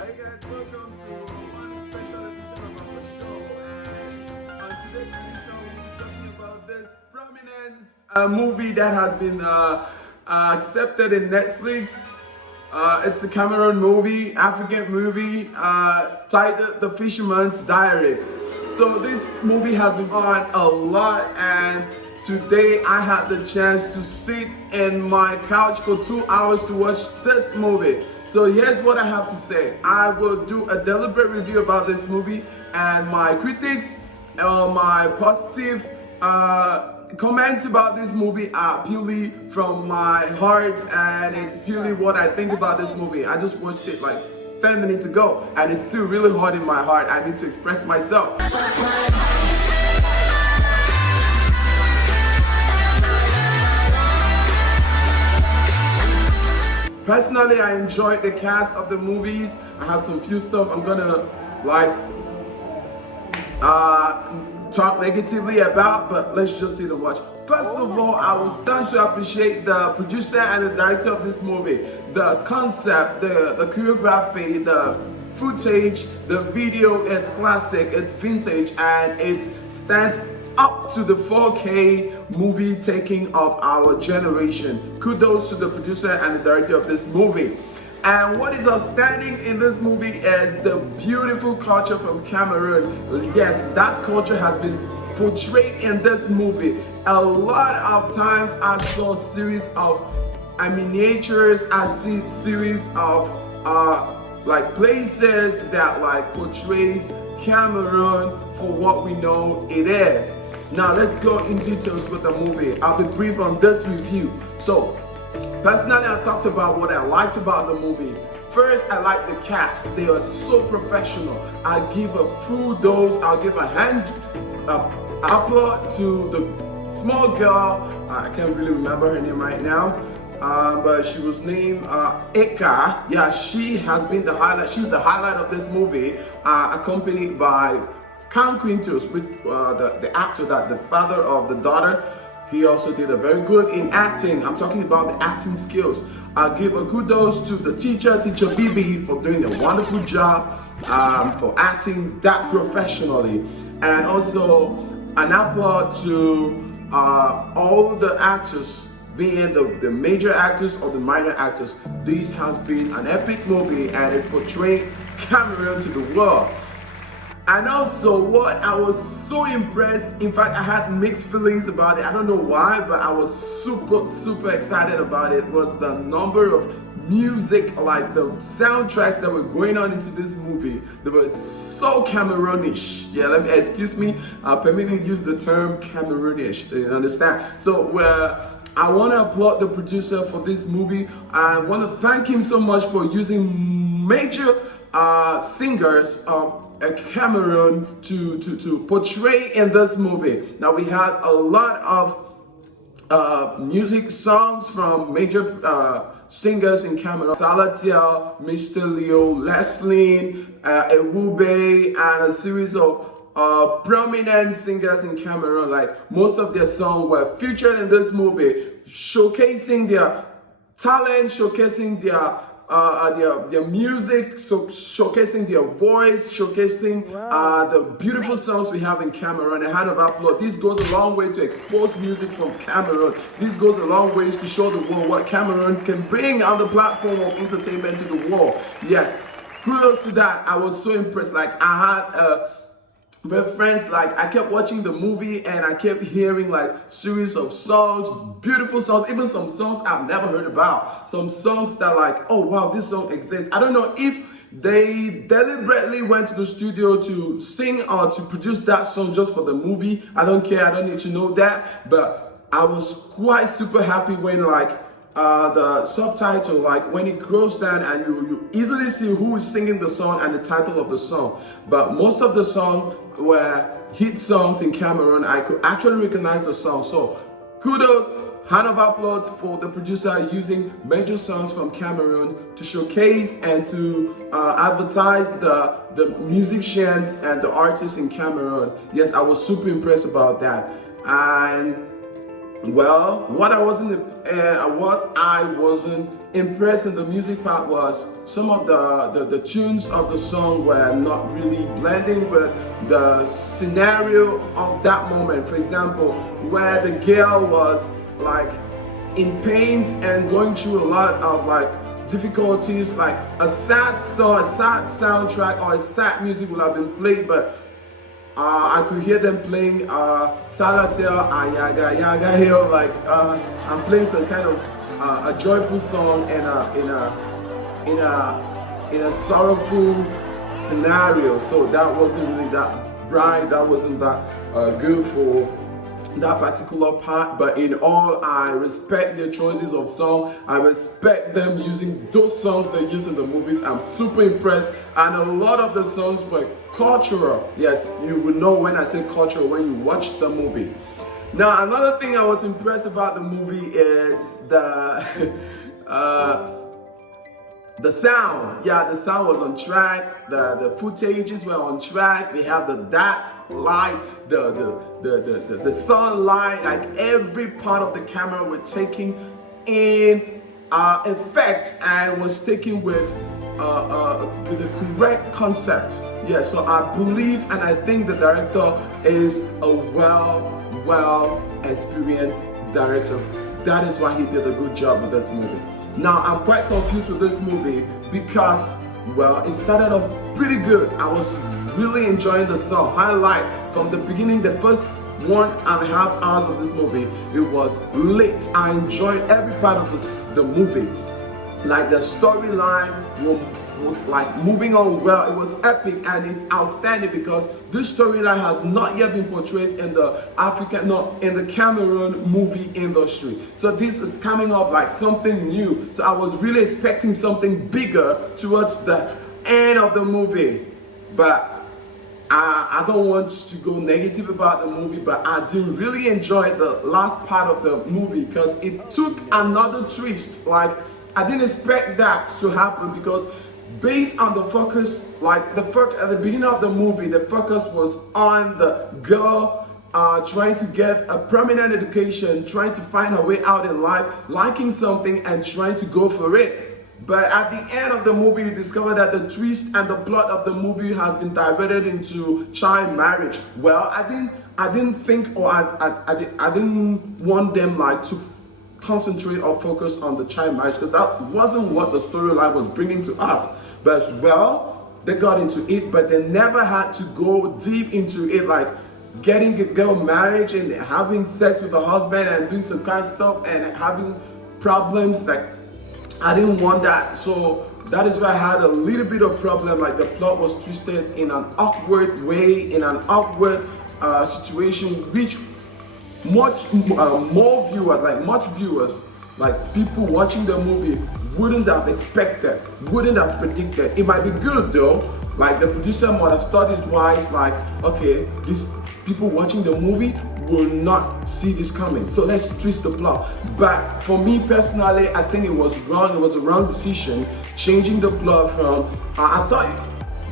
Hi guys, welcome to one special edition of our show. And on today's edition, we'll be talking about this prominent movie that has been accepted in Netflix. It's a Cameroon movie, African movie, titled The Fisherman's Diary. So this movie has been on a lot, and today I had the chance to sit in my couch for 2 hours to watch this movie. So here's what I have to say. I will do a deliberate review about this movie, and my critics or my positive comments about this movie are purely from my heart, and it's purely what I think about this movie. I just watched it like 10 minutes ago, and it's still really hot in my heart. I need to express myself. Personally, I enjoyed the cast of the movies. I have some few stuff I'm gonna talk negatively about, but let's just sit and watch. First of all, I was stunned to appreciate the producer and the director of this movie. The concept, the choreography, the footage, the video is classic, it's vintage, and it stands up to the 4K movie taking of our generation. Kudos to the producer and the director of this movie. And what is outstanding in this movie is the beautiful culture from Cameroon. Yes, that culture has been portrayed in this movie. A lot of times I saw series of miniatures, I see series of like places that like portrays Cameroon for what we know it is. Now let's go in details with the movie. I'll be brief on this review. So personally, I talked about what I liked about the movie. First, I like the cast. They are so professional. I give a full dose. I'll give a hand applaud to the small girl. I can't really remember her name right now. But she was named Eka. Yeah, she has been the highlight. She's the highlight of this movie, accompanied by Quintus, the actor, that the father of the daughter. He also did a very good in acting. I'm talking about the acting skills. I give a kudos to the teacher Bibi, for doing a wonderful job, for acting that professionally, and also an applaud to all the actors, being the major actors or the minor actors. This has been an epic movie, and it portrayed Cameroon to the world. And also, what I was so impressed, in fact I had mixed feelings about it. I don't know why, but I was super excited about it, was the number of music, like the soundtracks that were going on into this movie. They were so Cameroonish. Yeah, excuse me, permit me to use the term Cameroonish, you understand? So I want to applaud the producer for this movie. I want to thank him so much for using major singers of Cameroon to portray in this movie. Now we had a lot of music songs from major singers in Cameroon: Salatiel, Mr. Leo, Leslie, Ewube, and a series of prominent singers in Cameroon. Like most of their songs were featured in this movie, showcasing their talent, showcasing their music, so showcasing their voice, showcasing the beautiful songs we have in Cameroon. A hand of applause. This goes a long way to expose music from Cameroon. This goes a long way to show the world what Cameroon can bring on the platform of entertainment to the world. Yes, kudos to that. I was so impressed. Like I had reference, like I kept watching the movie and I kept hearing like series of songs, beautiful songs, even some songs I've never heard about, some songs that like, oh wow, this song exists. I don't know if they deliberately went to the studio to sing or to produce that song just for the movie. I don't care, I don't need to know that, but I was quite super happy when like the subtitle, like when it goes down and you easily see who is singing the song and the title of the song. But most of the songs were hit songs in Cameroon. I could actually recognize the song. So kudos, hand of applause for the producer using major songs from Cameroon to showcase and to advertise the musicians and the artists in Cameroon. Yes, I was super impressed about that. And Well, what I wasn't impressed in the music part was some of the tunes of the song were not really blending with the scenario of that moment. For example, where the girl was like in pains and going through a lot of like difficulties, like a sad song, a sad soundtrack or a sad music would have been played, but I could hear them playing Salatel Ayaga Yaga Hill, like I'm playing some kind of a joyful song in a sorrowful scenario. So that wasn't really that bright. That wasn't that good for that particular part. But in all, I respect their choices of song. I respect them using those songs they use in the movies. I'm super impressed, and a lot of the songs were cultural. Yes, you will know when I say cultural when you watch the movie. Now, another thing I was impressed about the movie is the sound. Yeah, the sound was on track. The footages were on track. We have the dark light, the sunlight, like every part of the camera were taking in effect and was taken with the correct concept. Yeah, so I believe and I think the director is a well experienced director. That is why he did a good job with this movie. Now, I'm quite confused with this movie because, well, it started off pretty good. I was really enjoying the song. Highlight from the beginning, the first 1.5 hours of this movie, it was lit. I enjoyed every part of the movie. Like the storyline was like moving on well. It was epic and it's outstanding because this storyline has not yet been portrayed in the in the Cameroon movie industry. So this is coming up like something new. So I was really expecting something bigger towards the end of the movie. But I don't want to go negative about the movie, but I did really enjoy the last part of the movie because it took another twist. Like I didn't expect that to happen because based on the focus, like at the beginning of the movie, the focus was on the girl trying to get a prominent education, trying to find her way out in life, liking something and trying to go for it. But at the end of the movie, you discover that the twist and the plot of the movie has been diverted into child marriage. Well, I didn't think, or I didn't want them like to concentrate or focus on the child marriage because that wasn't what the storyline was bringing to us. But well, they got into it, but they never had to go deep into it, like getting a girl married and having sex with the husband and doing some kind of stuff and having problems. Like I didn't want that, so that is why I had a little bit of problem. Like the plot was twisted in an awkward way, in an awkward situation, which much viewers, like people watching the movie, wouldn't have expected, wouldn't have predicted. It might be good though, like the producer might have studied wise, like, okay, these people watching the movie will not see this coming, so let's twist the plot. But for me personally, I think it was wrong. It was a wrong decision, changing the plot from, I thought,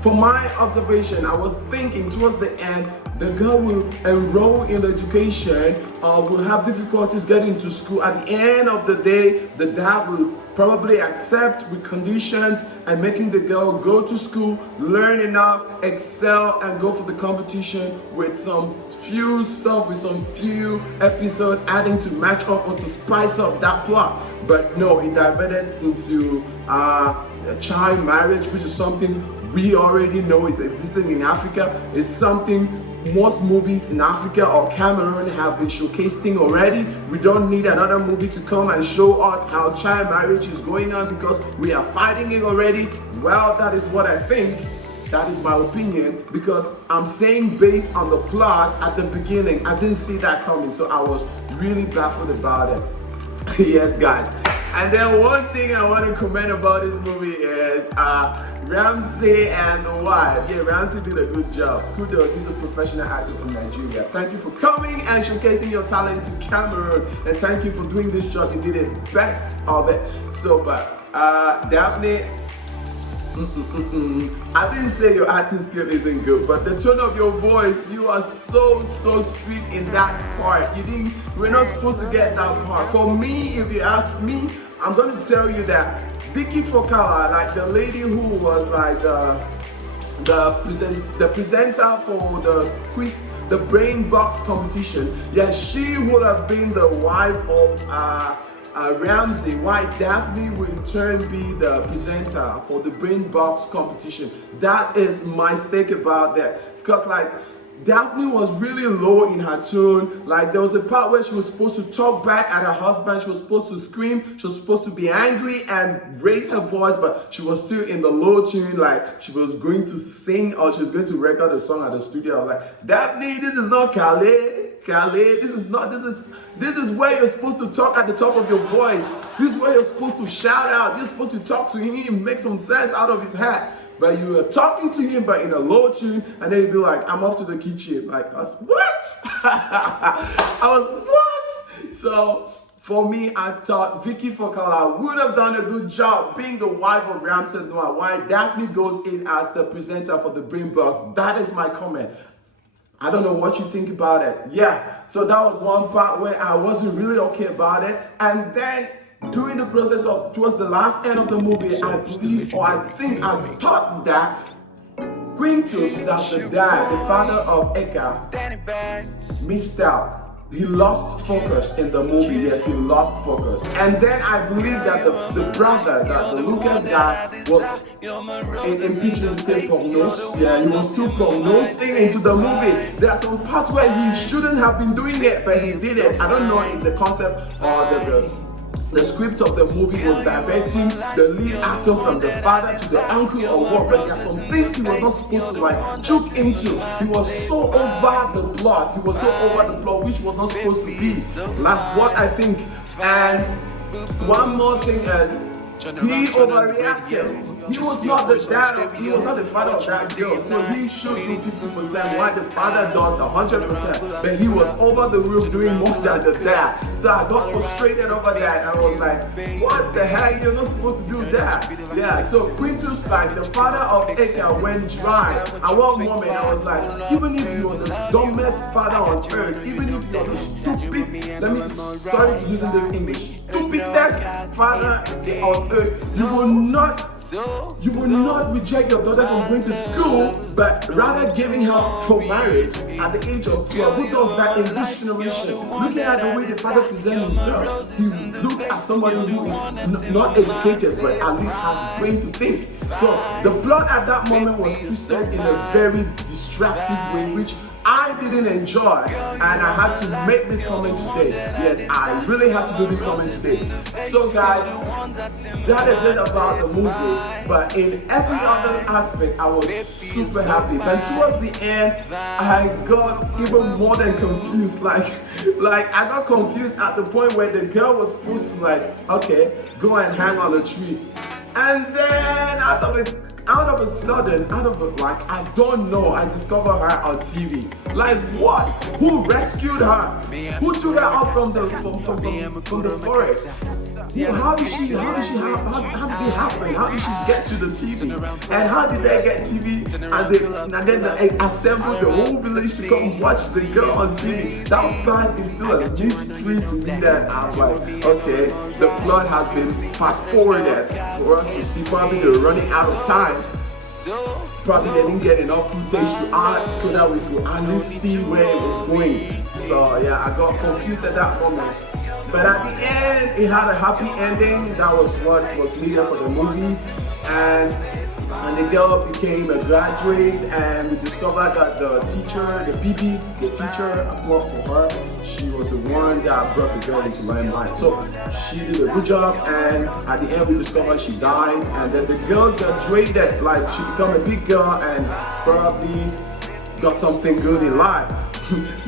from my observation, I was thinking towards the end, the girl will enroll in education or will have difficulties getting to school. At the end of the day, the dad will probably accept with conditions and making the girl go to school, learn enough, excel, and go for the competition with some few stuff, with some few episodes adding to match up or to spice up that plot. But no, it diverted into child marriage, which is something we already know is existing in Africa. It's something most movies in Africa or Cameroon have been showcasing already. We don't need another movie to come and show us how child marriage is going on because we are fighting it already. Well, that is what I think. That is my opinion because I'm saying based on the plot at the beginning, I didn't see that coming, so I was really baffled about it. Yes, guys. And then one thing I want to comment about this movie is Ramsey and the wife. Yeah, Ramsey did a good job. Kudos, he's a professional actor from Nigeria. Thank you for coming and showcasing your talent to Cameroon. And thank you for doing this job. You did the best of it. So, but definitely, I didn't say your acting skill isn't good, but the tone of your voice, you are so sweet in that part. We're not supposed to get that part. For me, if you ask me, I'm going to tell you that Vicky Fokala, like the lady who was like the presenter for the quiz, the brain box competition, yeah, she would have been the wife of Ramsey, why Daphne will in turn be the presenter for the brain box competition. That is my stake about that. It's because like Daphne was really low in her tone. Like there was a part where she was supposed to talk back at her husband. She was supposed to scream. She was supposed to be angry and raise her voice, but she was still in the low tune. Like she was going to sing or she was going to record a song at the studio. I was like, Daphne, this is not Calais. This is where you're supposed to talk at the top of your voice. This is where you're supposed to shout out. You're supposed to talk to him, make some sense out of his hat. But you were talking to him, but in a low tune, and then you'd be like, I'm off to the kitchen. Like, I was, what? I was, what? So, for me, I thought Vicky Fokala would have done a good job being the wife of Ramsey Noah, while Daphne goes in as the presenter for the Brain Box. That is my comment. I don't know what you think about it. Yeah, so that was one part where I wasn't really okay about it. And then during the process of, towards the last end of the movie, I believe, or I think, I thought that Quintus, that's the dad, the father of Eka, missed out. He lost focus in the movie. Yes, he lost focus. And then I believe that the brother, that the Lucas guy, was impeaching the same prognose. Yeah, he was still prognosing into the movie. There are some parts where he shouldn't have been doing it, but he did it. I don't know if the concept or the script of the movie was directing the lead actor from the father to the uncle or what, but there are some things he was not supposed to like choke into. He was so over the plot. He was so over the plot, which was not supposed to be. That's what I think. And one more thing is, he overreacted. He was not the dad, he was not the father of that girl, so he should do 50% while the father does 100%. But he was over the roof doing more than the dad. So I got frustrated over that and I was like, what the heck, you're not supposed to do that. Yeah, so Quintus, like the father of Eka, went dry. At one moment I was like, even if you're the dumbest father on earth, even if you're the stupid, sorry for using this English, stupidest father on earth, you will not reject your daughter from going to school, but rather giving her for marriage at the age of 12. Who does that in this generation? Looking at the way the father presents himself, he looked at somebody who is not educated, but at least has brain to think. So the plot at that moment was twisted in a very distracting way, which I didn't enjoy, and I had to make this comment today. Yes, I really had to do this comment today. So guys, that is it about the movie, but in every other aspect I was super happy. But towards the end, I got even more than confused. Like I got confused at the point where the girl was supposed to like, okay, go and hang on a tree, and then out of a sudden, like, I don't know, I discovered her on TV. Like what? Who rescued her? Who took her out from the forest? How did it happen? How did she get to the TV? And how did they get TV? And then they assembled the whole village to come watch the girl on TV. That part is still a mystery to me that I'm like, okay, the plot has been fast forwarded for us to see. Probably they're running out of time. Probably they didn't get enough footage to add so that we could at least see where it was going. So yeah, I got confused at that moment. But at the end, it had a happy ending. That was what was needed for the movie. And the girl became a graduate, and we discovered that the teacher, the teacher applied for her. She was the one that brought the girl into limelight. So she did a good job, and at the end we discovered she died, and then the girl graduated, like she became a big girl and probably got something good in life.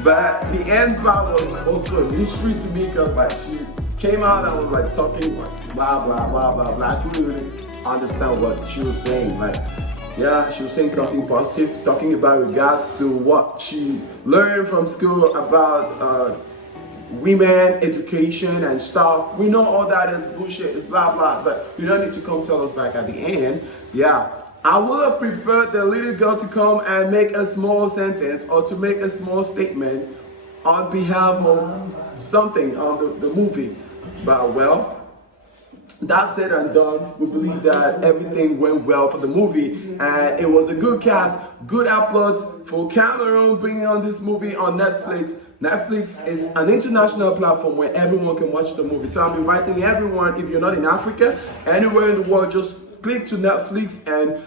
But the end part was also a mystery to me, because like she came out and was like talking like blah blah blah blah blah. I couldn't really understand what she was saying. Like, yeah, she was saying something positive, talking about regards to what she learned from school about women education and stuff. We know all that is bullshit, it's blah blah, but you don't need to come tell us back at the end. Yeah, I would have preferred the little girl to come and make a small sentence or to make a small statement on behalf of something on the movie. But well, that's said and done. We believe that everything went well for the movie, and it was a good cast, good uploads for Cameroon bringing on this movie on Netflix. Netflix is an international platform where everyone can watch the movie. So I'm inviting everyone, if you're not in Africa, anywhere in the world, just click to Netflix and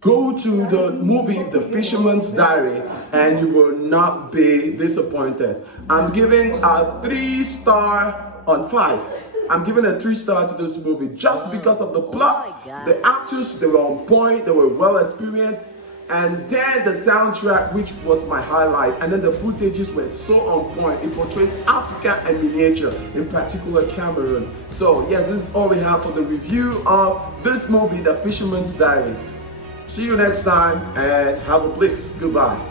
go to the movie The Fisherman's Diary, and you will not be disappointed. I'm giving a 3-star on 5. I'm giving a 3-star to this movie just because of the plot, the actors, they were on point, they were well experienced, and then the soundtrack, which was my highlight, and then the footages were so on point. It portrays Africa and miniature, in particular Cameroon. So yes, this is all we have for the review of this movie, The Fisherman's Diary. See you next time and have a blitz. Goodbye.